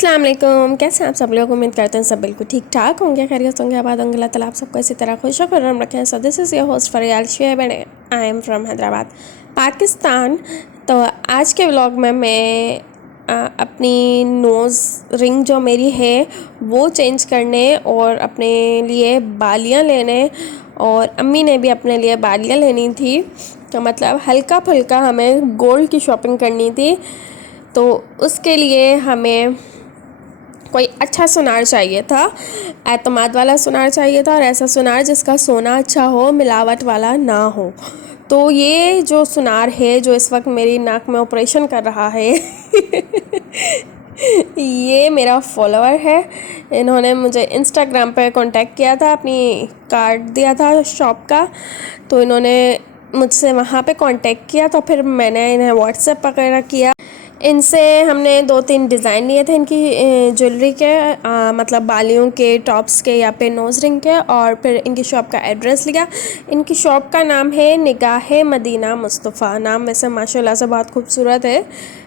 अस्सलाम वालेकुम। कैसे हैं आप सब लोग? उम्मीद करते हैं सब बिल्कुल ठीक ठाक होंगे, खैरियत होंगे, आबाद होंगे। अल्लाह ताला आप सबको इसी तरह खुश और रम रखें। So this is your host Fariyal Shoaib and I am from Hyderabad Pakistan. तो आज के व्लॉग में मैं अपनी नोज़ रिंग जो मेरी है वो चेंज करने और अपने लिए बालियाँ लेने, और अम्मी ने भी अपने लिए बालियाँ लेनी थी। तो मतलब हल्का फुल्का हमें गोल्ड की शॉपिंग करनी थी। तो उसके लिए हमें कोई अच्छा सुनार चाहिए था, एतमाद वाला सुनार चाहिए था, और ऐसा सुनार जिसका सोना अच्छा हो, मिलावट वाला ना हो। तो ये जो सुनार है जो इस वक्त मेरी नाक में ऑपरेशन कर रहा है ये मेरा फॉलोअर है। इन्होंने मुझे इंस्टाग्राम पे कांटेक्ट किया था, अपनी कार्ड दिया था शॉप का, तो इन्होंने मुझसे वहाँ पे कांटेक्ट किया। तो फिर मैंने इन्हें व्हाट्सएप वगैरह किया। इनसे हमने 2-3 डिज़ाइन लिए थे इनकी ज्वेलरी के, मतलब बालियों के, टॉप्स के या फिर नोज़ रिंग के, और फिर इनकी शॉप का एड्रेस लिया। इनकी शॉप का नाम है निगाह मदीना मुस्तफ़ा। नाम वैसे माशाल्लाह से बहुत खूबसूरत है,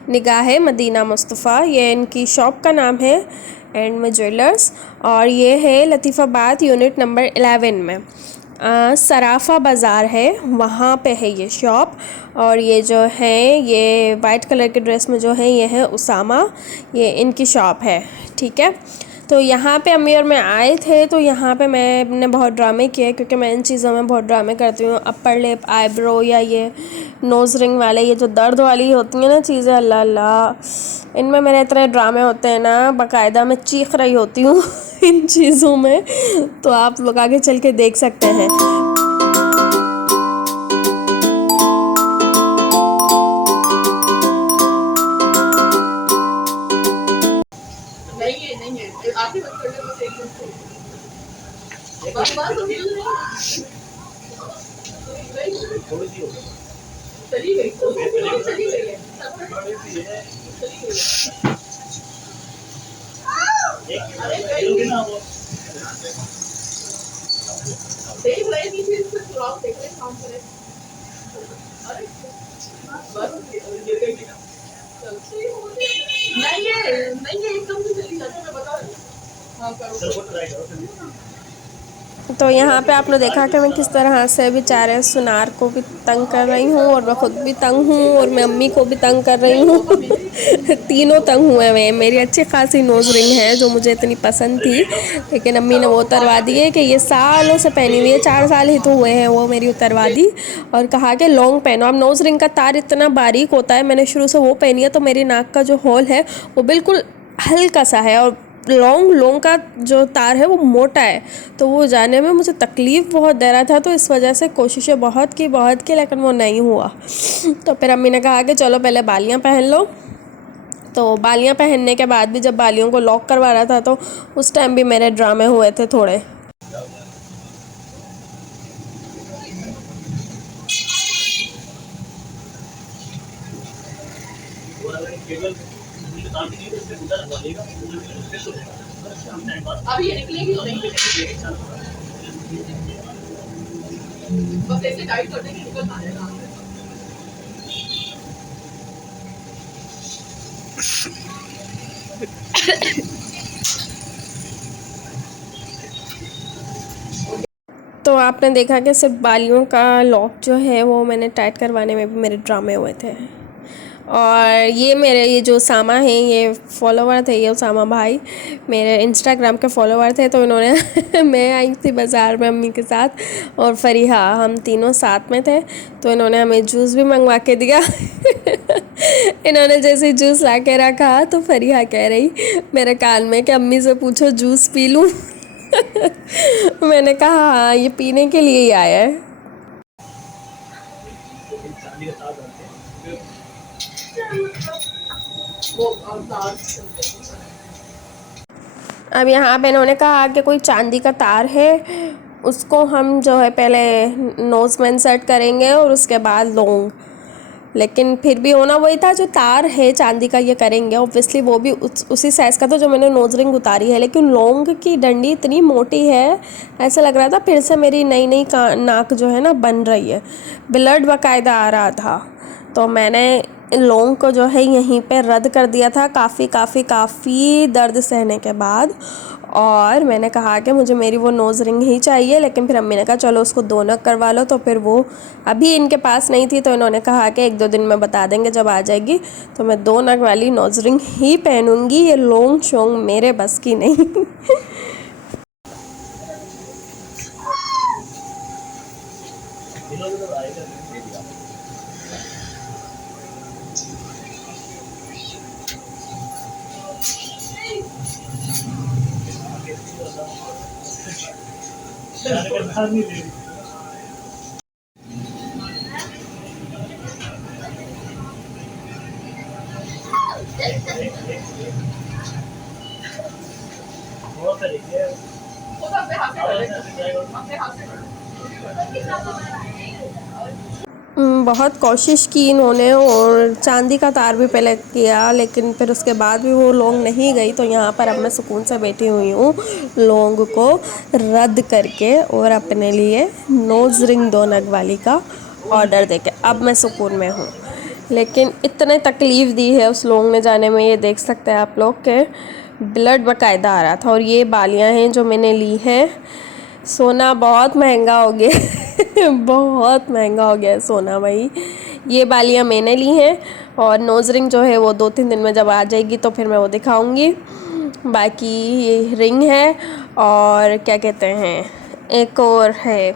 निगाह मदीना मुस्तफ़ा ये इनकी शॉप का नाम है, एंड में ज्वेलर्स। और ये है लतीफ़ाबाद यूनिट नंबर 11 में, सराफ़ा बाज़ार है, वहाँ पे है ये शॉप। और ये जो है ये वाइट कलर के ड्रेस में जो है ये है उसामा, ये इनकी शॉप है। ठीक है, तो यहाँ पे अम्मी और मैं आए थे। तो यहाँ पे मैंने बहुत ड्रामे किए, क्योंकि मैं इन चीज़ों में बहुत ड्रामे करती हूँ। अपर लिप, आईब्रो, या ये नोज़ रिंग वाले, ये जो दर्द वाली होती हैं ना चीज़ें, अल्लाह अल्लाह, इनमें मेरे इतने ड्रामे होते हैं ना, बाकायदा मैं चीख रही होती हूँ इन चीज़ों में। तो आप लोग आगे चल के देख सकते हैं। नहीं है आपकी बात कर ले, बस एक बस बात हो गई, चली गई तो चली गई है, चली गई है। देख रहे थे फिर से ब्लॉग देख रहे काम करे। अरे बस नहीं है एकदम से चली जाती है, मैं बता रही हूँ। हाँ करो। तो यहाँ पे आपने देखा कि मैं किस तरह से बेचारे सुनार को भी तंग कर रही हूँ, और मैं ख़ुद भी तंग हूँ, और मैं अम्मी को भी तंग कर रही हूँ तीनों तंग हुए हुए हैं। मेरी अच्छी खासी नोज़ रिंग है जो मुझे इतनी पसंद थी, लेकिन अम्मी ने वो उतरवा दी है कि ये सालों से पहनी हुई है, 4 साल ही तो हुए हैं वो मेरी उतरवा दी, और कहा कि लॉन्ग पहनो। अब नोज़ रिंग का तार इतना बारीक होता है, मैंने शुरू से वो पहनी है, तो मेरी नाक का जो होल है वो बिल्कुल हल्का सा है, और लॉन्ग का जो तार है वो मोटा है, तो वो जाने में मुझे तकलीफ़ बहुत दे रहा था। तो इस वजह से कोशिशें बहुत की, लेकिन वो नहीं हुआ। तो फिर अम्मी ने कहा कि चलो पहले बालियाँ पहन लो। तो बालियाँ पहनने के बाद भी जब बालियों को लॉक करवा रहा था, तो उस टाइम भी मेरे ड्रामे हुए थे थोड़े। अभी ये निकलेगी तो नहीं बस ऐसे टाइट करने की निकल आएगा। तो आपने देखा कि सिर्फ बालियों का लॉक जो है वो मैंने टाइट करवाने में भी मेरे ड्रामे हुए थे। और ये जो उसामा है, ये फॉलोवर थे, ये उसामा भाई मेरे इंस्टाग्राम के फॉलोवर थे। तो इन्होंने मैं आई थी बाज़ार में अम्मी के साथ, और फरीहा, हम तीनों साथ में थे। तो इन्होंने हमें जूस भी मंगवा के दिया इन्होंने जैसे जूस ला के रखा, तो फरीहा कह रही मेरे कान में कि अम्मी से पूछो जूस पी लूँ मैंने कहा हाँ, ये पीने के लिए ही आया है। अब यहाँ पे इन्होंने कहा कि कोई चांदी का तार है, उसको हम जो है पहले नोज़ में इंसर्ट करेंगे और उसके बाद लॉन्ग, लेकिन फिर भी होना वही था, जो तार है चांदी का ये करेंगे ऑब्वियसली, वो भी उसी साइज़ का था जो मैंने नोज़ रिंग उतारी है, लेकिन लॉन्ग की डंडी इतनी मोटी है, ऐसा लग रहा था फिर से मेरी नई नई नाक जो है ना बन रही है, ब्लड बाकायदा आ रहा था। तो मैंने लौंग को जो है यहीं पे रद्द कर दिया था काफ़ी दर्द सहने के बाद। और मैंने कहा कि मुझे मेरी वो नोज़ रिंग ही चाहिए, लेकिन फिर अम्मी ने कहा चलो उसको 2 नग करवा लो। तो फिर वो अभी इनके पास नहीं थी, तो इन्होंने कहा कि 1-2 दिन में बता देंगे जब आ जाएगी। तो मैं 2 नग वाली नोज़ रिंग ही पहनूँगी, ये लौंग शोंग मेरे बस की नहीं। बहुत कोशिश की इन्होंने और चांदी का तार भी पहले किया, लेकिन फिर उसके बाद भी वो लौंग नहीं गई। तो यहाँ पर अब मैं सुकून से बैठी हुई हूँ लौंग को रद्द करके और अपने लिए नोज़ रिंग 2 नग वाली का ऑर्डर देके अब मैं सुकून में हूँ। लेकिन इतने तकलीफ़ दी है उस लौंग ने जाने में, ये देख सकते हैं आप लोग के ब्लड बाकायदा आ रहा था। और ये बालियाँ हैं जो मैंने ली हैं। सोना बहुत महंगा हो गया बहुत महंगा हो गया है सोना भाई। ये बालियाँ मैंने ली हैं और नोज़ रिंग जो है वो 2-3 दिन में जब आ जाएगी तो फिर मैं वो दिखाऊंगी। बाकी ये रिंग है और क्या कहते हैं, एक और है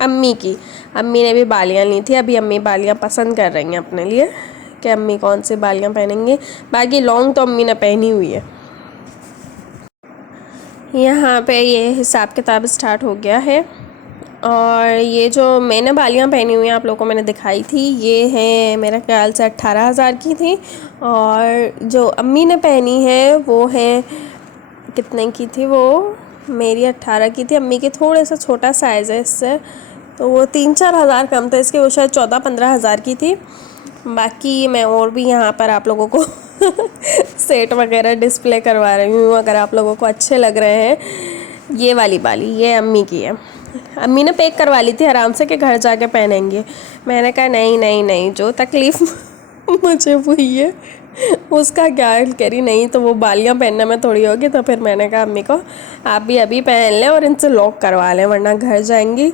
अम्मी की। अम्मी ने भी बालियाँ ली थी, अभी अम्मी बालियाँ पसंद कर रही हैं अपने लिए कि अम्मी कौन सी बालियाँ पहनेंगी। बाकी लॉन्ग तो अम्मी ने पहनी हुई है। यहाँ पे ये हिसाब किताब स्टार्ट हो गया है। और ये जो मैंने बालियाँ पहनी हुई हैं आप लोगों को मैंने दिखाई थी, ये हैं मेरे ख्याल से 18,000 की थी। और जो अम्मी ने पहनी है वो है, कितने की थी वो, मेरी 18 की थी, अम्मी की थोड़े सा छोटा साइज़ है इससे, तो वो 3-4 हज़ार कम थे इसके, वो शायद 14-15 हज़ार की थी। बाकी मैं और भी यहाँ पर आप लोगों को सेट वगैरह डिस्प्ले करवा रही हूँ, अगर आप लोगों को अच्छे लग रहे हैं। ये वाली बाली ये अम्मी की है, अम्मी ने पैक करवा ली थी आराम से कि घर जाके पहनेंगे। मैंने कहा नहीं नहीं नहीं, जो तकलीफ़ मुझे हुई है उसका क्या कह रही, नहीं तो वो बालियाँ पहनने में थोड़ी होगी। तो फिर मैंने कहा अम्मी को आप भी अभी पहन लें और इनसे लॉक करवा लें, वरना घर जाएंगी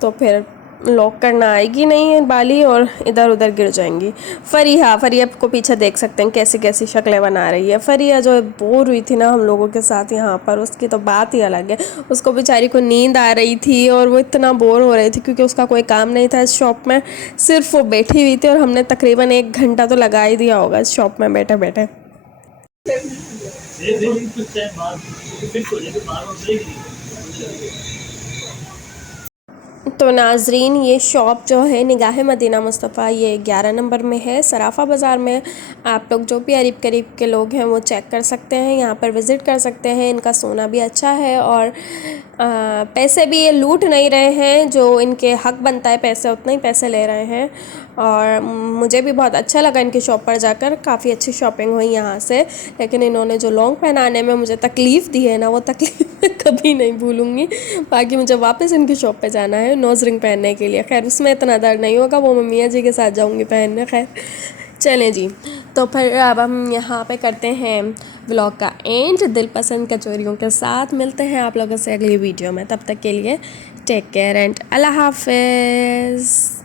तो फिर लॉक करना आएगी नहीं बाली और इधर उधर गिर जाएंगी। फरिया को पीछे देख सकते हैं कैसी कैसी शक्लें बना रही है। फरिया जो बोर हुई थी ना हम लोगों के साथ यहाँ पर, उसकी तो बात ही अलग है। उसको बेचारी को नींद आ रही थी और वो इतना बोर हो रही थी क्योंकि उसका कोई काम नहीं था इस शॉप में, सिर्फ वो बैठी हुई थी और हमने तकरीबन 1 घंटा तो लगा ही दिया होगा इस शॉप में बैठे बैठे। तो नाजरीन ये शॉप जो है निगाह मदीना मुस्तफ़ा, ये 11 नंबर में है सराफ़ा बाज़ार में। आप लोग जो भी करीब के लोग हैं वो चेक कर सकते हैं, यहाँ पर विज़िट कर सकते हैं। इनका सोना भी अच्छा है और पैसे भी ये लूट नहीं रहे हैं, जो इनके हक बनता है पैसे उतना ही पैसे ले रहे हैं। और मुझे भी बहुत अच्छा लगा इनकी शॉप पर जाकर, काफ़ी अच्छी शॉपिंग हुई यहाँ से। लेकिन इन्होंने जो लॉन्ग पहनाने में मुझे तकलीफ़ दी है ना, वो तकलीफ़ मैं कभी नहीं भूलूँगी। बाकी मुझे वापस इनकी शॉप पे जाना है नोज़ रिंग पहनने के लिए। खैर उसमें इतना दर्द नहीं होगा, वो मैं मियाँ जी के साथ जाऊँगी पहनने। खैर चलें जी, तो फिर अब हम यहाँ पे करते हैं व्लॉग का एंड दिलपसंद कचौरियों के साथ। मिलते हैं आप लोगों से अगली वीडियो में, तब तक के लिए टेक केयर एंड अल्लाह हाफ़िज़।